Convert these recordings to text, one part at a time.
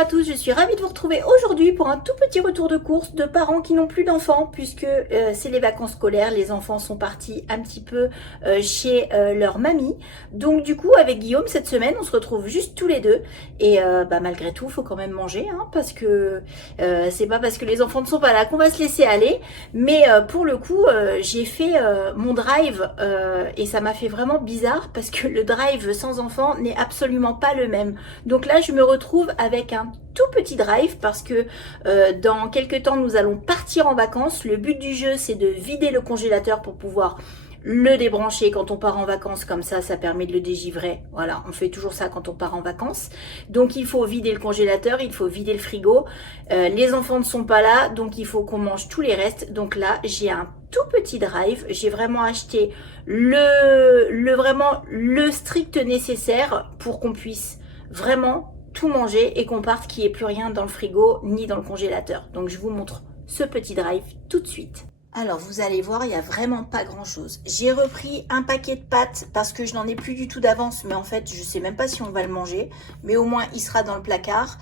à tous, je suis ravie de vous retrouver aujourd'hui pour un tout petit retour de course de parents qui n'ont plus d'enfants puisque c'est les vacances scolaires, les enfants sont partis un petit peu chez leur mamie. Donc du coup avec Guillaume cette semaine on se retrouve juste tous les deux et malgré tout il faut quand même manger hein, parce que c'est pas parce que les enfants ne sont pas là qu'on va se laisser aller. Mais pour le coup j'ai fait mon drive et ça m'a fait vraiment bizarre parce que le drive sans enfants n'est absolument pas le même. Donc là je me retrouve avec un tout petit drive parce que dans quelques temps nous allons partir en vacances. Le but du jeu c'est de vider le congélateur pour pouvoir le débrancher quand on part en vacances, comme ça permet de le dégivrer. Voilà, on fait toujours ça quand on part en vacances. Donc il faut vider le congélateur, il faut vider le frigo. Les enfants ne sont pas là, donc il faut qu'on mange tous les restes. Donc là j'ai un tout petit drive, j'ai vraiment acheté vraiment le strict nécessaire pour qu'on puisse vraiment tout manger et qu'on parte qu'il n'y ait plus rien dans le frigo ni dans le congélateur. Donc je vous montre ce petit drive tout de suite. Alors vous allez voir, il n'y a vraiment pas grand chose. J'ai repris un paquet de pâtes parce que je n'en ai plus du tout d'avance, mais en fait je ne sais même pas si on va le manger, mais au moins il sera dans le placard.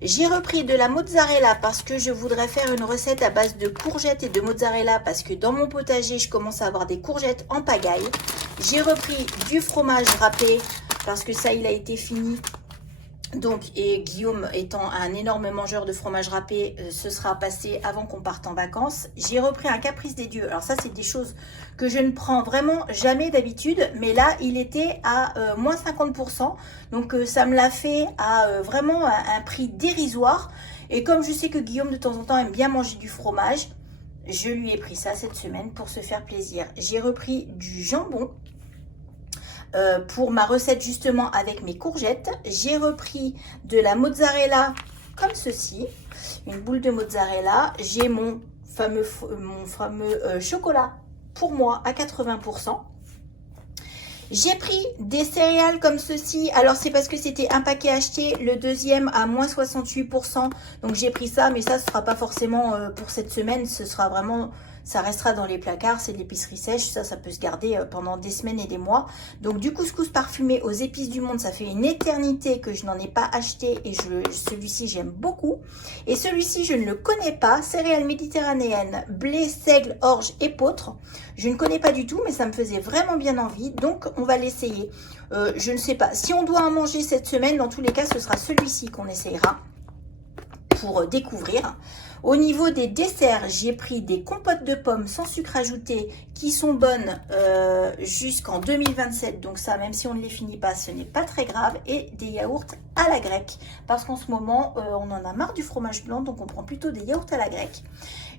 J'ai repris de la mozzarella parce que je voudrais faire une recette à base de courgettes et de mozzarella parce que dans mon potager je commence à avoir des courgettes en pagaille. J'ai repris du fromage râpé parce que ça il a été fini. Donc, et Guillaume étant un énorme mangeur de fromage râpé, ce sera passé avant qu'on parte en vacances. J'ai repris un caprice des dieux. Alors ça, c'est des choses que je ne prends vraiment jamais d'habitude. Mais là, il était à moins 50%. Donc, ça me l'a fait à vraiment un prix dérisoire. Et comme je sais que Guillaume, de temps en temps, aime bien manger du fromage, je lui ai pris ça cette semaine pour se faire plaisir. J'ai repris du jambon. Pour ma recette justement avec mes courgettes, j'ai repris de la mozzarella comme ceci, une boule de mozzarella. J'ai mon fameux chocolat pour moi à 80%. J'ai pris des céréales comme ceci. Alors c'est parce que c'était un paquet acheté, le deuxième à moins 68%. Donc j'ai pris ça, mais ça ne sera pas forcément pour cette semaine. Ce sera vraiment, ça restera dans les placards. C'est de l'épicerie sèche. Ça peut se garder pendant des semaines et des mois. Donc du couscous parfumé aux épices du monde, ça fait une éternité que je n'en ai pas acheté. Et celui-ci j'aime beaucoup. Et celui-ci je ne le connais pas. Céréales méditerranéennes, blé, seigle, orge, épeautre. Je ne connais pas du tout, mais ça me faisait vraiment bien envie. Donc, on va l'essayer. Je ne sais pas. Si on doit en manger cette semaine, dans tous les cas, ce sera celui-ci qu'on essayera pour découvrir. Au niveau des desserts, j'ai pris des compotes de pommes sans sucre ajouté qui sont bonnes jusqu'en 2027. Donc ça, même si on ne les finit pas, ce n'est pas très grave. Et des yaourts à la grecque. Parce qu'en ce moment, on en a marre du fromage blanc. Donc on prend plutôt des yaourts à la grecque.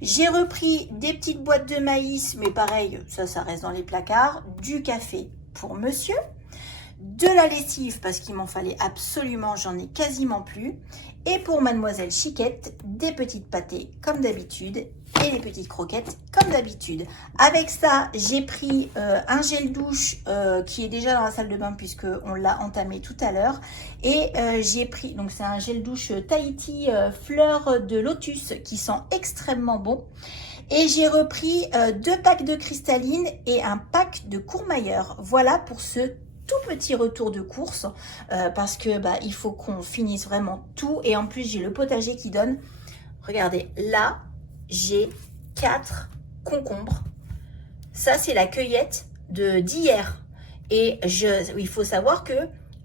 J'ai repris des petites boîtes de maïs. Mais pareil, ça reste dans les placards. Du café pour monsieur. De la lessive parce qu'il m'en fallait absolument, j'en ai quasiment plus. Et pour mademoiselle Chiquette, des petites pâtées comme d'habitude et des petites croquettes comme d'habitude. Avec ça, j'ai pris un gel douche qui est déjà dans la salle de bain puisque on l'a entamé tout à l'heure. Et j'ai pris, donc c'est un gel douche Tahiti fleur de lotus qui sent extrêmement bon. Et j'ai repris 2 packs de cristalline et un pack de Courmayeur. Voilà pour ce tout petit retour de course parce que il faut qu'on finisse vraiment tout. Et en plus j'ai le potager qui donne, regardez là j'ai 4 concombres. Ça c'est la cueillette d'hier. Et il faut savoir que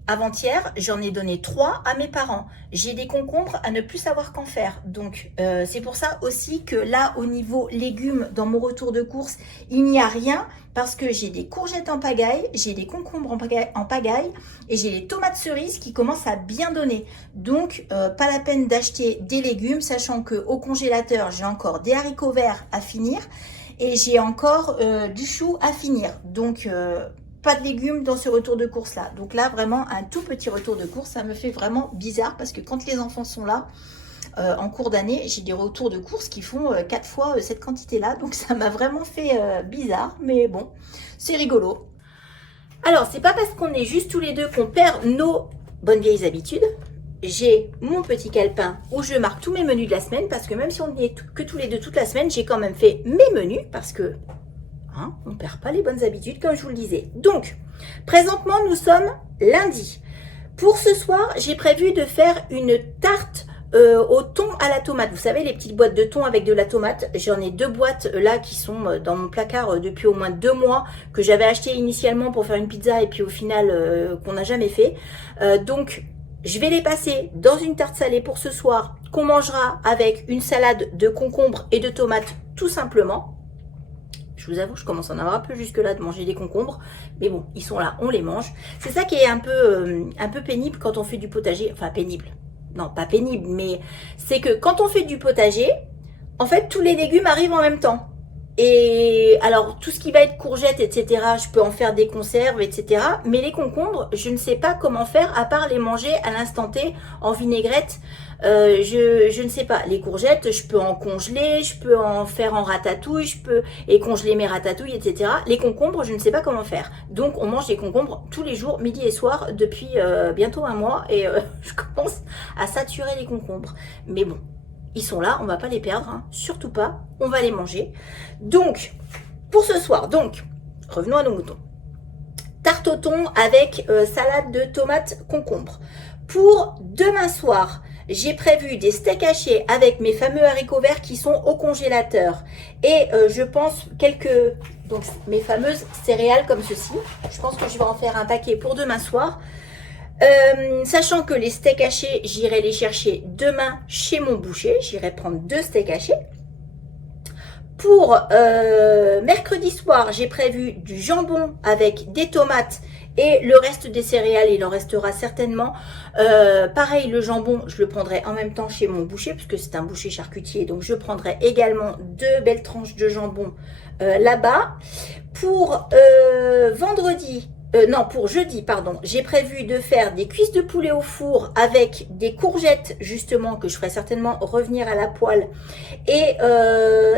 avant-hier, j'en ai donné 3 à mes parents. J'ai des concombres à ne plus savoir qu'en faire. Donc, c'est pour ça aussi que là, au niveau légumes, dans mon retour de course, il n'y a rien parce que j'ai des courgettes en pagaille, j'ai des concombres en pagaille et j'ai les tomates cerises qui commencent à bien donner. Donc, pas la peine d'acheter des légumes, sachant qu'au congélateur, j'ai encore des haricots verts à finir et j'ai encore du chou à finir. Donc, pas de légumes dans ce retour de course là. Donc là vraiment un tout petit retour de course, ça me fait vraiment bizarre parce que quand les enfants sont là en cours d'année, j'ai des retours de course qui font 4 fois cette quantité là. Donc ça m'a vraiment fait bizarre, mais bon, c'est rigolo. Alors c'est pas parce qu'on est juste tous les deux qu'on perd nos bonnes vieilles habitudes. J'ai mon petit calepin où je marque tous mes menus de la semaine parce que même si on n'est que tous les deux toute la semaine, j'ai quand même fait mes menus parce que on ne perd pas les bonnes habitudes comme je vous le disais. Donc, présentement, nous sommes lundi. Pour ce soir, j'ai prévu de faire une tarte au thon à la tomate. Vous savez, les petites boîtes de thon avec de la tomate. J'en ai 2 boîtes là qui sont dans mon placard depuis au moins 2 mois, que j'avais acheté initialement pour faire une pizza et puis au final qu'on n'a jamais fait. Donc, je vais les passer dans une tarte salée pour ce soir, qu'on mangera avec une salade de concombres et de tomates tout simplement. Je vous avoue, je commence à en avoir un peu jusque là de manger des concombres. Mais bon, ils sont là, on les mange. C'est ça qui est un peu pénible quand on fait du potager. Enfin, pénible. Non, pas pénible, mais c'est que quand on fait du potager, en fait, tous les légumes arrivent en même temps. Et alors, tout ce qui va être courgettes, etc., je peux en faire des conserves, etc. Mais les concombres, je ne sais pas comment faire, à part les manger à l'instant T en vinaigrette. Je ne sais pas. Les courgettes, je peux en congeler, je peux en faire en ratatouille, et congeler mes ratatouilles, etc. Les concombres, je ne sais pas comment faire. Donc, on mange des concombres tous les jours, midi et soir, depuis bientôt 1 mois. Et je commence à saturer les concombres. Mais bon. Ils sont là, on va pas les perdre, hein, surtout pas, on va les manger. Donc, pour ce soir, revenons à nos moutons. Tarte au thon avec salade de tomates concombre. Pour demain soir, j'ai prévu des steaks hachés avec mes fameux haricots verts qui sont au congélateur. Et je pense donc mes fameuses céréales comme ceci. Je pense que je vais en faire un paquet pour demain soir. Sachant que les steaks hachés, j'irai les chercher demain chez mon boucher. J'irai prendre 2 steaks hachés. Pour mercredi soir, j'ai prévu du jambon avec des tomates et le reste des céréales. Il en restera certainement. Pareil, le jambon, je le prendrai en même temps chez mon boucher puisque c'est un boucher charcutier. Donc, je prendrai également 2 belles tranches de jambon là-bas. Pour pour jeudi, pardon, j'ai prévu de faire des cuisses de poulet au four avec des courgettes, justement, que je ferai certainement revenir à la poêle. Et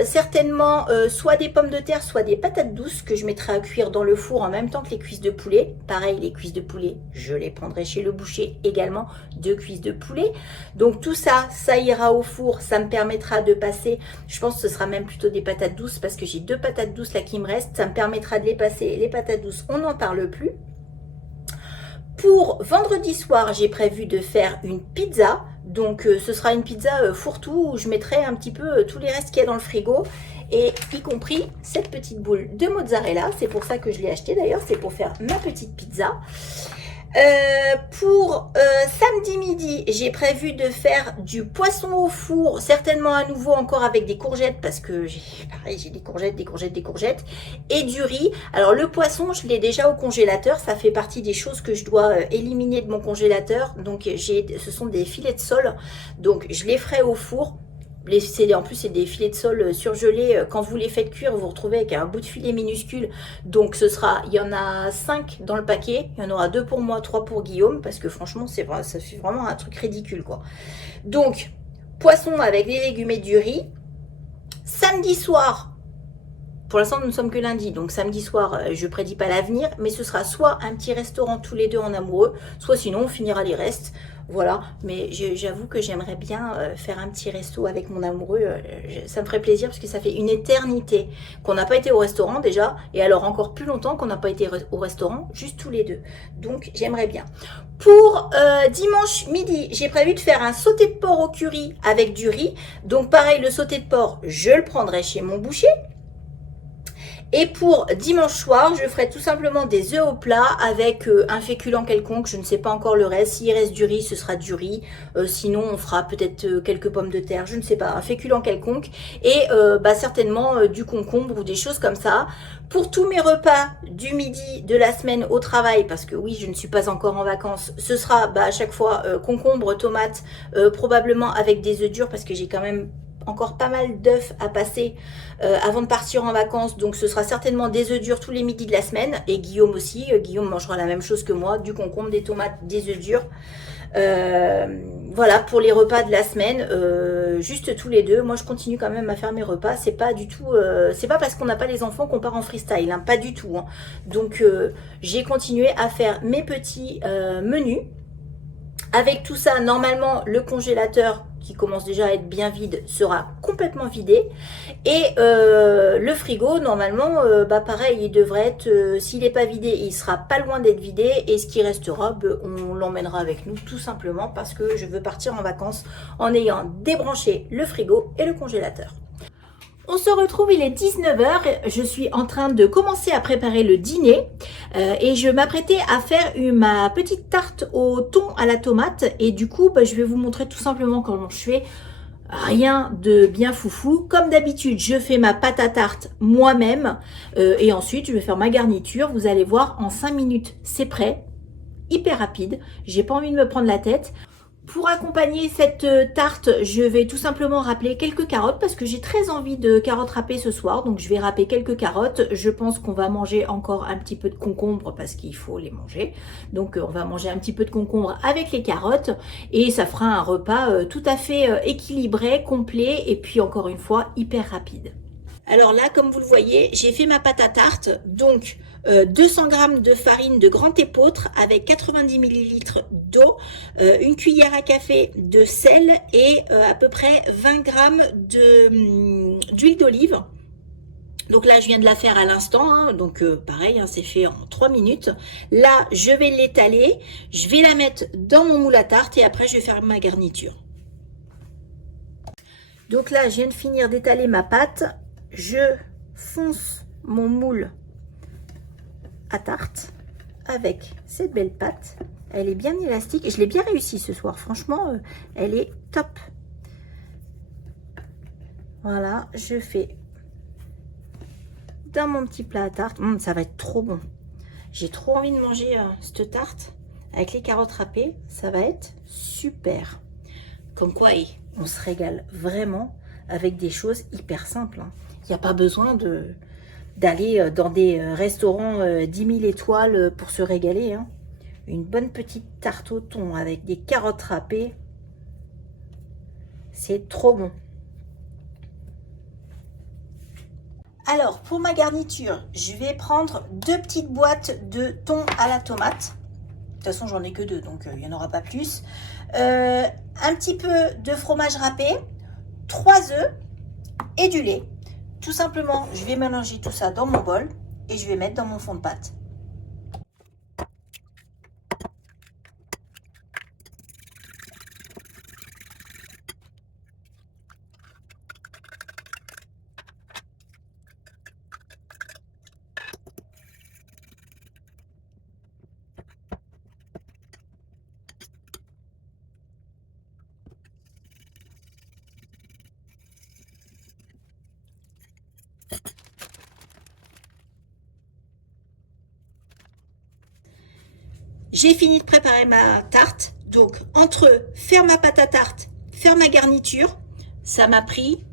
certainement soit des pommes de terre, soit des patates douces que je mettrai à cuire dans le four en même temps que les cuisses de poulet. Pareil, les cuisses de poulet, je les prendrai chez le boucher également, 2 cuisses de poulet. Donc tout ça, ça ira au four, ça me permettra de passer, je pense que ce sera même plutôt des patates douces parce que j'ai 2 patates douces là qui me restent. Ça me permettra de les passer, les patates douces, on n'en parle plus. Pour vendredi soir, j'ai prévu de faire une pizza. Donc, ce sera une pizza fourre-tout où je mettrai un petit peu tous les restes qu'il y a dans le frigo. Et y compris cette petite boule de mozzarella. C'est pour ça que je l'ai acheté d'ailleurs. C'est pour faire ma petite pizza. Pour samedi midi, j'ai prévu de faire du poisson au four, certainement à nouveau encore avec des courgettes parce que j'ai des courgettes et du riz. Alors le poisson, je l'ai déjà au congélateur, ça fait partie des choses que je dois éliminer de mon congélateur. Donc ce sont des filets de sole, donc je les ferai au four. En plus, c'est des filets de sole surgelés. Quand vous les faites cuire, vous vous retrouvez avec un bout de filet minuscule. Donc, il y en a 5 dans le paquet. Il y en aura 2 pour moi, 3 pour Guillaume. Parce que franchement, ça fait vraiment un truc ridicule, quoi. Donc, poisson avec des légumes et du riz. Samedi soir, pour l'instant, nous ne sommes que lundi. Donc, samedi soir, je ne prédis pas l'avenir. Mais ce sera soit un petit restaurant tous les 2 en amoureux, soit sinon, on finira les restes. Voilà, mais j'avoue que j'aimerais bien faire un petit resto avec mon amoureux. Ça me ferait plaisir parce que ça fait une éternité qu'on n'a pas été au restaurant déjà. Et alors encore plus longtemps qu'on n'a pas été au restaurant, juste tous les 2. Donc j'aimerais bien. Pour dimanche midi, j'ai prévu de faire un sauté de porc au curry avec du riz. Donc pareil, le sauté de porc, je le prendrai chez mon boucher. Et pour dimanche soir, je ferai tout simplement des œufs au plat avec un féculent quelconque. Je ne sais pas encore le reste. S'il reste du riz, ce sera du riz. Sinon, on fera peut-être quelques pommes de terre. Je ne sais pas, un féculent quelconque. Et certainement du concombre ou des choses comme ça. Pour tous mes repas du midi de la semaine au travail, parce que oui, je ne suis pas encore en vacances, ce sera à chaque fois concombre, tomates, probablement avec des œufs durs parce que j'ai quand même encore pas mal d'œufs à passer avant de partir en vacances. Donc ce sera certainement des œufs durs tous les midis de la semaine. Et Guillaume aussi. Guillaume mangera la même chose que moi. Du concombre, des tomates, des œufs durs. Voilà pour les repas de la semaine. Juste tous les 2. Moi je continue quand même à faire mes repas. C'est pas du tout... c'est pas parce qu'on n'a pas les enfants qu'on part en freestyle. Hein, pas du tout. Hein. Donc j'ai continué à faire mes petits menus. Avec tout ça, normalement, le congélateur qui commence déjà à être bien vide, sera complètement vidé. Et le frigo, normalement, pareil, il devrait être, s'il n'est pas vidé, il sera pas loin d'être vidé. Et ce qui restera, on l'emmènera avec nous, tout simplement parce que je veux partir en vacances en ayant débranché le frigo et le congélateur. On se retrouve, il est 19 h, je suis en train de commencer à préparer le dîner et je m'apprêtais à faire ma petite tarte au thon à la tomate et du coup je vais vous montrer tout simplement comment je fais. Rien de bien foufou. Comme d'habitude, je fais ma pâte à tarte moi-même et ensuite je vais faire ma garniture. Vous allez voir, en 5 minutes, c'est prêt. Hyper rapide. J'ai pas envie de me prendre la tête. Pour accompagner cette tarte, je vais tout simplement râper quelques carottes parce que j'ai très envie de carottes râpées ce soir. Donc je vais râper quelques carottes. Je pense qu'on va manger encore un petit peu de concombre parce qu'il faut les manger. Donc on va manger un petit peu de concombre avec les carottes et ça fera un repas tout à fait équilibré, complet et puis encore une fois hyper rapide. Alors là, comme vous le voyez, j'ai fait ma pâte à tarte, donc 200 g de farine de grand épeautre avec 90 ml d'eau, une cuillère à café de sel et à peu près 20 g d'huile d'olive. Donc là, je viens de la faire à l'instant, hein, donc pareil, hein, c'est fait en 3 minutes. Là, je vais l'étaler, je vais la mettre dans mon moule à tarte et après, je vais faire ma garniture. Donc là, je viens de finir d'étaler ma pâte. Je fonce mon moule à tarte avec cette belle pâte. Elle est bien élastique. Je l'ai bien réussi ce soir. Franchement, elle est top. Voilà, je fais dans mon petit plat à tarte. Ça va être trop bon. J'ai trop envie de manger cette tarte avec les carottes râpées. Ça va être super. Comme quoi, on se régale vraiment avec des choses hyper simples. Il n'y a pas besoin d'aller dans des restaurants 10 000 étoiles pour se régaler. Une bonne petite tarte au thon avec des carottes râpées, c'est trop bon. Alors, pour ma garniture, je vais prendre 2 petites boîtes de thon à la tomate. De toute façon, j'en ai que 2, donc il n'y en aura pas plus. Un petit peu de fromage râpé, 3 œufs et du lait. Tout simplement, je vais mélanger tout ça dans mon bol et je vais mettre dans mon fond de pâte. J'ai fini de préparer ma tarte. Donc, entre faire ma pâte à tarte, faire ma garniture, ça m'a pris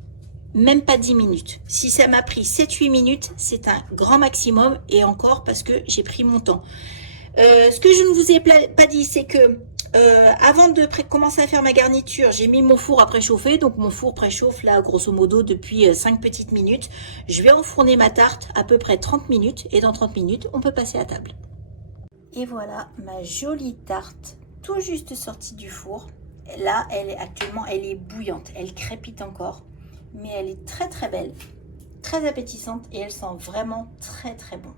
même pas 10 minutes. Si ça m'a pris 7-8 minutes, c'est un grand maximum. Et encore parce que j'ai pris mon temps. Ce que je ne vous ai pas dit, c'est que avant de commencer à faire ma garniture, j'ai mis mon four à préchauffer. Donc, mon four préchauffe là, grosso modo, depuis 5 petites minutes. Je vais enfourner ma tarte à peu près 30 minutes. Et dans 30 minutes, on peut passer à table. Et voilà ma jolie tarte, tout juste sortie du four. Là, actuellement, elle est bouillante, elle crépite encore, mais elle est très très belle, très appétissante et elle sent vraiment très très bon.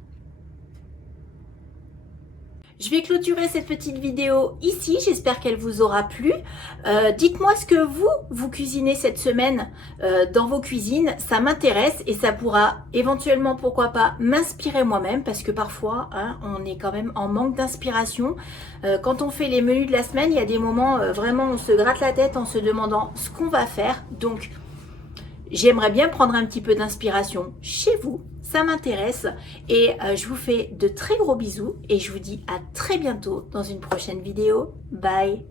Je vais clôturer cette petite vidéo ici, j'espère qu'elle vous aura plu. Dites-moi ce que vous cuisinez cette semaine dans vos cuisines, ça m'intéresse et ça pourra éventuellement, pourquoi pas, m'inspirer moi-même parce que parfois, on est quand même en manque d'inspiration. Quand on fait les menus de la semaine, il y a des moments vraiment on se gratte la tête en se demandant ce qu'on va faire. Donc, j'aimerais bien prendre un petit peu d'inspiration chez vous. Ça m'intéresse et je vous fais de très gros bisous et je vous dis à très bientôt dans une prochaine vidéo. Bye!